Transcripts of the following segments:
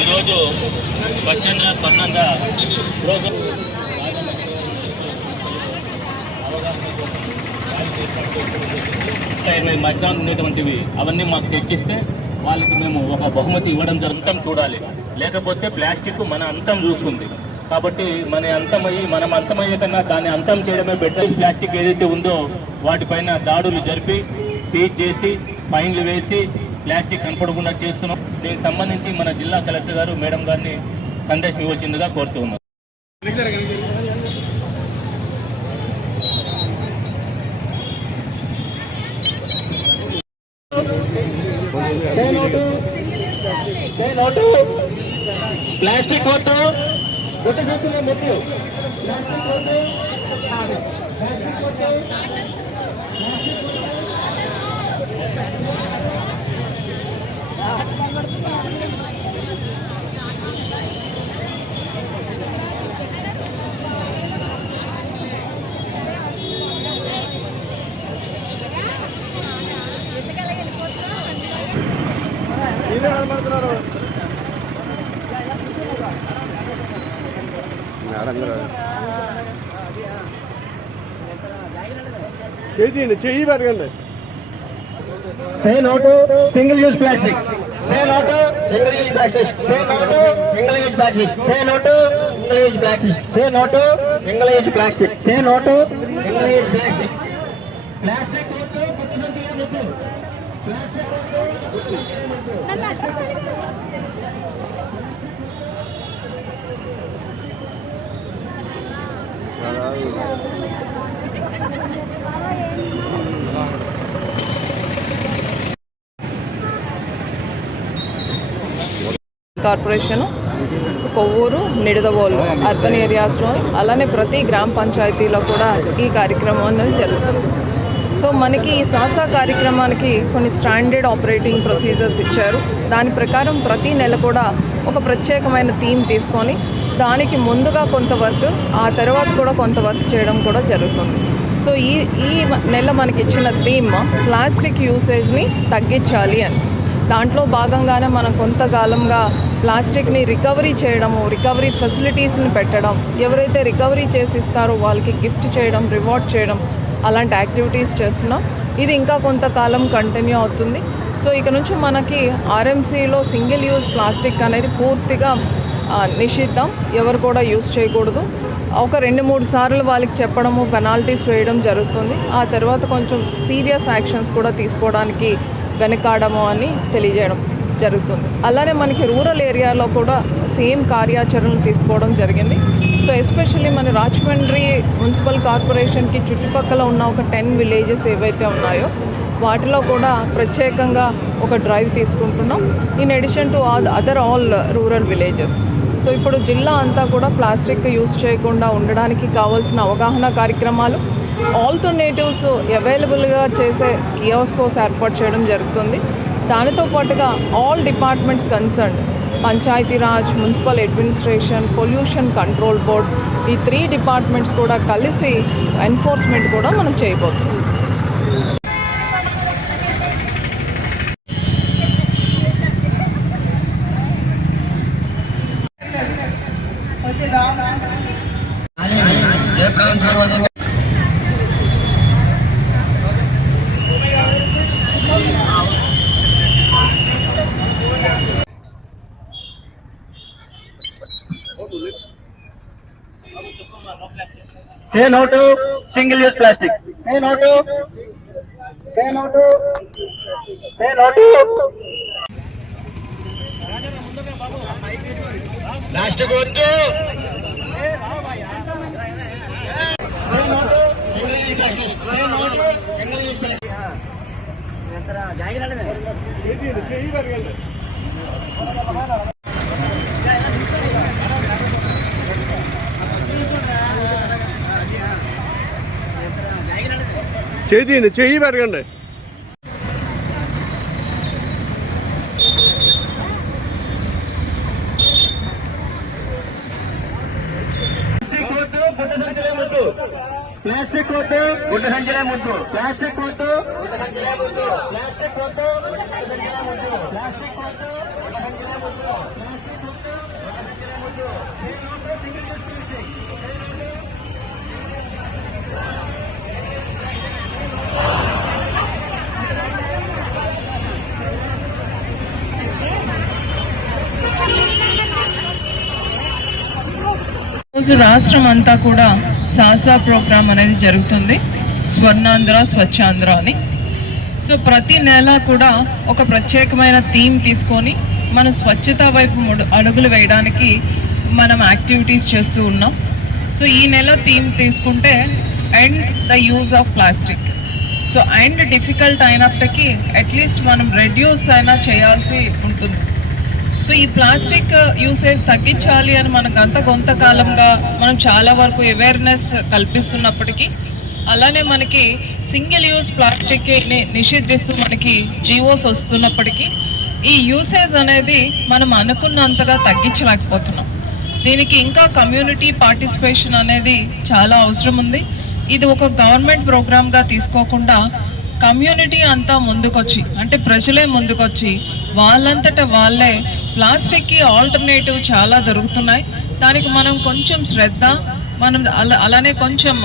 ఈరోజు స్వచ్ఛంద స్వర్ణంద ప్రోగ్రాం ఇరవై మధ్యాహ్నం ఉండేటువంటివి అవన్నీ మాకు తెచ్చిస్తే వాళ్ళకి మేము ఒక బహుమతి ఇవ్వడం జరుగుతాం చూడాలి. లేకపోతే ప్లాస్టిక్ మన అంతం చూస్తుంది. కాబట్టి మన అంతమయ్యి మనం అంతమయ్యే కన్నా దాన్ని అంతం చేయడమే బెటర్ ప్లాస్టిక్ ఏదైతే ఉందో వాటిపైన దాడులు జరిపి సీజ్ చేసి ఫైన్లు వేసి ప్లాస్టిక్ కనపడకుండా చేస్తున్నాం. దీనికి సంబంధించి మన జిల్లా కలెక్టర్ గారు మేడం గారిని సందేశం ఇవ్వచ్చిందిగా కోరుతూ ఉన్నాం. ప్లాస్టిక్ వద్దు. గుడ్డ సంచులు ముద్దు ప్లాస్టిక్ వద్దు. ప్లాస్టిక్ వద్దు చేయండి చెయ్యి పెట్టకండి Say no to single use plastic. Say no to single use plastic. Say no to single use plastic. Say no to single use plastic. Say no to single use plastic. Say no to single use plastic. Plastic వద్దు గుడ్డ సంచులే ముద్దు plastic వద్దు corporation Kovvur Nidadavole urban ఏరియాస్లో అలానే ప్రతి గ్రామ పంచాయతీలో కూడా ఈ కార్యక్రమం అనేది జరుగుతుంది. సో మనకి ఈ సాసా కార్యక్రమానికి కొన్ని స్టాండర్డ్ ఆపరేటింగ్ ప్రొసీజర్స్ ఇచ్చారు. దాని ప్రకారం ప్రతి నెల కూడా ఒక ప్రత్యేకమైన థీమ్ తీసుకొని దానికి ముందుగా కొంత వర్క్ ఆ తర్వాత కూడా కొంత వర్క్ చేయడం కూడా జరుగుతుంది. సో ఈ ఈ నెల మనకి ఇచ్చిన థీమ్ ప్లాస్టిక్ యూసేజ్ని తగ్గించాలి అని. దాంట్లో భాగంగానే మనం కొంతకాలంగా ప్లాస్టిక్ని రికవరీ చేయడము రికవరీ ఫెసిలిటీస్ని పెట్టడం ఎవరైతే రికవరీ చేసి ఇస్తారో వాళ్ళకి గిఫ్ట్ చేయడం రివార్డ్ చేయడం అలాంటి యాక్టివిటీస్ చేస్తున్నాం. ఇది ఇంకా కొంతకాలం కంటిన్యూ అవుతుంది. సో ఇక నుంచి మనకి ఆర్ఎంసీలో సింగిల్ యూజ్ ప్లాస్టిక్ అనేది పూర్తిగా నిషిద్ధం. ఎవరు కూడా యూజ్ చేయకూడదు. ఒక రెండు మూడు సార్లు వాళ్ళకి చెప్పడము పెనాల్టీస్ వేయడం జరుగుతుంది. ఆ తర్వాత కొంచెం సీరియస్ యాక్షన్స్ కూడా తీసుకోవడానికి వెనకాడము అని తెలియజేయడం జరుగుతుంది. అలానే మనకి రూరల్ ఏరియాలో కూడా సేమ్ కార్యాచరణ తీసుకోవడం జరిగింది. సో ఎస్పెషల్లీ మన రాజమండ్రి మున్సిపల్ కార్పొరేషన్కి చుట్టుపక్కల ఉన్న ఒక టెన్ విలేజెస్ ఏవైతే ఉన్నాయో వాటిలో కూడా ప్రత్యేకంగా ఒక డ్రైవ్ తీసుకుంటున్నాం. In addition to other all rural villages so ఇప్పుడు జిల్లా అంతా కూడా ప్లాస్టిక్ యూజ్ చేయకుండా ఉండడానికి కావాల్సిన అవగాహన కార్యక్రమాలు ఆల్టర్నేటివ్స్ అవైలబుల్గా చేసే కియోస్కోస్ ఏర్పాటు చేయడం జరుగుతుంది. దానితో పాటుగా all departments concern Panchayati Raj municipal administration pollution control board ఈ త్రీ డిపార్ట్మెంట్స్ కూడా కలిసి ఎన్ఫోర్స్మెంట్ కూడా మనం చేయబోతున్నాం. Say no to single use plastic. Say no to. Say no to. Say no to. Plastic వద్దు చేయండి చేతి చెయ్యి పెరగండి. ప్లాస్టిక్ వద్దు గుడ్డ సంచలే ముద్దు. ప్లాస్టిక్ వద్దు గుడ్డ సంచలే ముద్దు. ప్లాస్టిక్ వద్దు గుడ్డ సంచలే ముద్దు. ప్లాస్టిక్ వద్దు ఈరోజు రాష్ట్రం అంతా కూడా సాసా ప్రోగ్రాం అనేది జరుగుతుంది. స్వర్ణాంధ్ర స్వచ్ఛాంధ్ర అని. సో ప్రతి నెల కూడా ఒక ప్రత్యేకమైన థీమ్ తీసుకొని మన స్వచ్ఛత వైపు అడుగులు వేయడానికి మనం యాక్టివిటీస్ చేస్తూ ఉన్నాం. సో ఈ నెల థీమ్ తీసుకుంటే and the use of plastic. So and difficult అయినప్పటికీ అట్లీస్ట్ మనం రెడ్యూస్ అయినా చేయాల్సి ఉంటుంది. సో ఈ ప్లాస్టిక్ యూసేజ్ తగ్గించాలి అని మనకు అంత కొంతకాలంగా మనం చాలా వరకు అవేర్నెస్ కల్పిస్తున్నప్పటికీ అలానే మనకి సింగిల్ యూజ్ ప్లాస్టిక్ నిషేధిస్తూ మనకి జీవోస్ వస్తున్నప్పటికీ ఈ యూసేజ్ అనేది మనం అనుకున్నంతగా తగ్గించలేకపోతున్నాం. దీనికి ఇంకా కమ్యూనిటీ పార్టిసిపేషన్ అనేది చాలా అవసరం ఉంది. ఇది ఒక గవర్నమెంట్ ప్రోగ్రామ్గా తీసుకోకుండా కమ్యూనిటీ అంతా ముందుకొచ్చి అంటే ప్రజలే ముందుకొచ్చి వాళ్ళంతట వాళ్ళే ప్లాస్టిక్కి ఆల్టర్నేటివ్ చాలా దొరుకుతున్నాయి. దానికి మనం కొంచెం శ్రద్ధ మనం అలా అలానే కొంచెం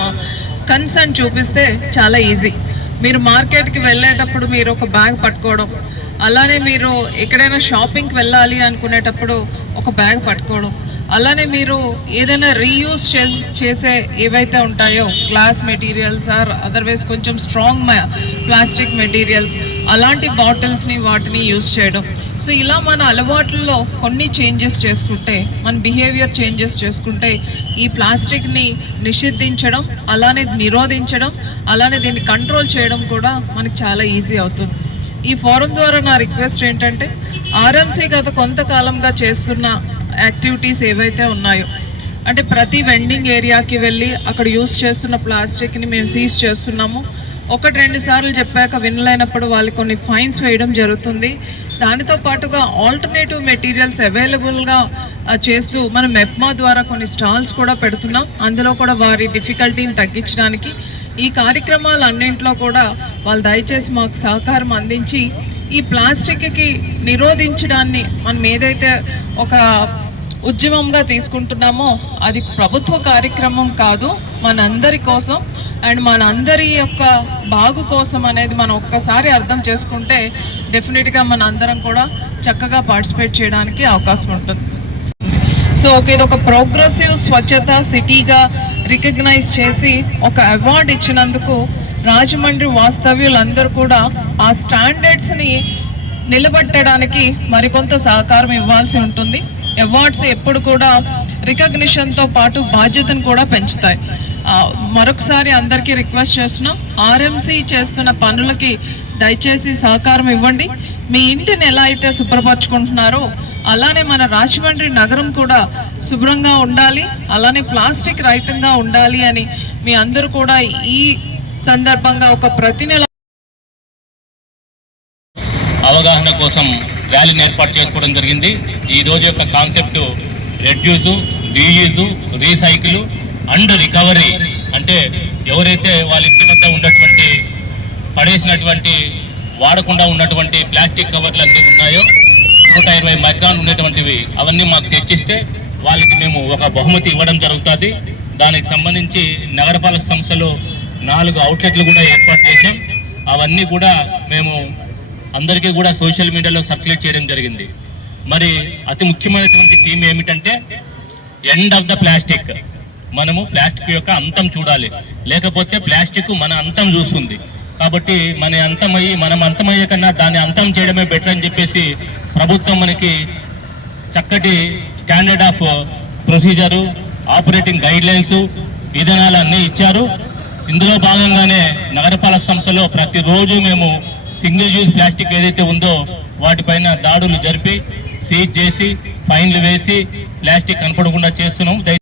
కన్సర్న్ చూపిస్తే చాలా ఈజీ. మీరు మార్కెట్కి వెళ్ళేటప్పుడు మీరు ఒక బ్యాగ్ పట్టుకోవడం అలానే మీరు ఎక్కడైనా షాపింగ్కి వెళ్ళాలి అనుకునేటప్పుడు ఒక బ్యాగ్ పట్టుకోవడం అలానే మీరు ఏదైనా రీయూజ్ చేసే ఏవైతే ఉంటాయో గ్లాస్ మెటీరియల్స్ ఆర్ అదర్వైజ్ కొంచెం స్ట్రాంగ్ ప్లాస్టిక్ మెటీరియల్స్ అలాంటి బాటిల్స్ని వాటిని యూజ్ చేయడం. సో ఇలా మన అలవాట్లలో కొన్ని చేంజెస్ చేసుకుంటే మన బిహేవియర్ చేంజెస్ చేసుకుంటే ఈ ప్లాస్టిక్ని నిషేధించడం అలానే నిరోధించడం అలానే దీన్ని కంట్రోల్ చేయడం కూడా మనకు చాలా ఈజీ అవుతుంది. ఈ ఫోరం ద్వారా నా రిక్వెస్ట్ ఏంటంటే ఆర్ఎంసీ గత కొంతకాలంగా చేస్తున్న యాక్టివిటీస్ ఏవైతే ఉన్నాయో అంటే ప్రతి వెండింగ్ ఏరియాకి వెళ్ళి అక్కడ యూస్ చేస్తున్న ప్లాస్టిక్ని మేము సీజ్ చేస్తున్నాము. ఒకటి రెండు సార్లు చెప్పాక వినలేనప్పుడు వాళ్ళు కొన్ని ఫైన్స్ వేయడం జరుగుతుంది. దానితో పాటుగా ఆల్టర్నేటివ్ మెటీరియల్స్ అవైలబుల్గా చేస్తూ మనం మెప్మా ద్వారా కొన్ని స్టాల్స్ కూడా పెడుతున్నాం. అందులో కూడా వారి డిఫికల్టీని తగ్గించడానికి. ఈ కార్యక్రమాలన్నింటిలో కూడా వాళ్ళు దయచేసి మాకు సహకారం అందించి ఈ ప్లాస్టిక్కి నిరోధించడాన్ని మనం ఏదైతే ఒక ఉద్యమంగా తీసుకుంటున్నామో అది ప్రభుత్వ కార్యక్రమం కాదు మనందరి కోసం. అండ్ మనందరి యొక్క బాగు కోసం అనేది మనం ఒక్కసారి అర్థం చేసుకుంటే డెఫినెట్గా మన అందరం కూడా చక్కగా పార్టిసిపేట్ చేయడానికి అవకాశం ఉంటుంది. సో ఒక ఇది ఒక ప్రోగ్రెసివ్ స్వచ్ఛత సిటీగా రికగ్నైజ్ చేసి ఒక అవార్డు ఇచ్చినందుకు రాజమండ్రి వాస్తవ్యులందరూ కూడా ఆ స్టాండర్డ్స్ని నిలబెట్టడానికి మరికొంత సహకారం ఇవ్వాల్సి ఉంటుంది. అవార్డ్స్ ఎప్పుడు కూడా రికగ్నిషన్తో పాటు బాధ్యతను కూడా పెంచుతాయి. మరొకసారి అందరికీ రిక్వెస్ట్ చేస్తున్నాం. ఆర్ఎంసీ చేస్తున్న పనులకి దయచేసి సహకారం ఇవ్వండి. మీ ఇంటిని ఎలా అయితే శుభ్రపరచుకుంటున్నారో అలానే మన రాజమండ్రి నగరం కూడా శుభ్రంగా ఉండాలి అలానే ప్లాస్టిక్ రహితంగా ఉండాలి అని మీ అందరూ కూడా ఈ సందర్భంగా ఒక ప్రతి నెల అవగాహన కోసం ర్యాలీని ఏర్పాటు చేసుకోవడం జరిగింది. ఈ రోజు యొక్క concept reduce reuse recycle and recovery అంటే ఎవరైతే వాళ్ళ ఇంటి వద్ద ఉన్నటువంటి పడేసినటువంటి వాడకుండా ఉన్నటువంటి ప్లాస్టిక్ కవర్లు అన్నీ ఉన్నాయో నూట ఇరవై మగ్గాలు ఉన్నటువంటివి అవన్నీ మాకు తెచ్చిస్తే వాళ్ళకి మేము ఒక బహుమతి ఇవ్వడం జరుగుతుంది. దానికి సంబంధించి నగరపాలక సంస్థలో నాలుగు అవుట్లెట్లు కూడా ఏర్పాటు చేశాం. అవన్నీ కూడా మేము అందరికీ కూడా సోషల్ మీడియాలో సర్క్యులేట్ చేయడం జరిగింది. మరి అతి ముఖ్యమైనటువంటి థీమ్ ఏమిటంటే ఎండ్ ఆఫ్ ద ప్లాస్టిక్. మనము ప్లాస్టిక్ యొక్క అంతం చూడాలి. లేకపోతే ప్లాస్టిక్ మన అంతం చూస్తుంది. కాబట్టి మన అంతమయ్యి మనం అంతమయ్యే కన్నా దాన్ని అంతం చేయడమే బెటర్ అని చెప్పేసి ప్రభుత్వం మనకి చక్కటి standard of procedure operating guidelines విధానాలు అన్నీ ఇచ్చారు. ఇందులో భాగంగానే నగరపాలక సంస్థలో ప్రతిరోజు మేము సింగిల్ యూజ్ ప్లాస్టిక్ ఏదైతే ఉందో వాటిపైన దాడులు జరిపి సీజ్ చేసి ఫైన్లు వేసి ప్లాస్టిక్ కనపడకుండా చేస్తున్నాం.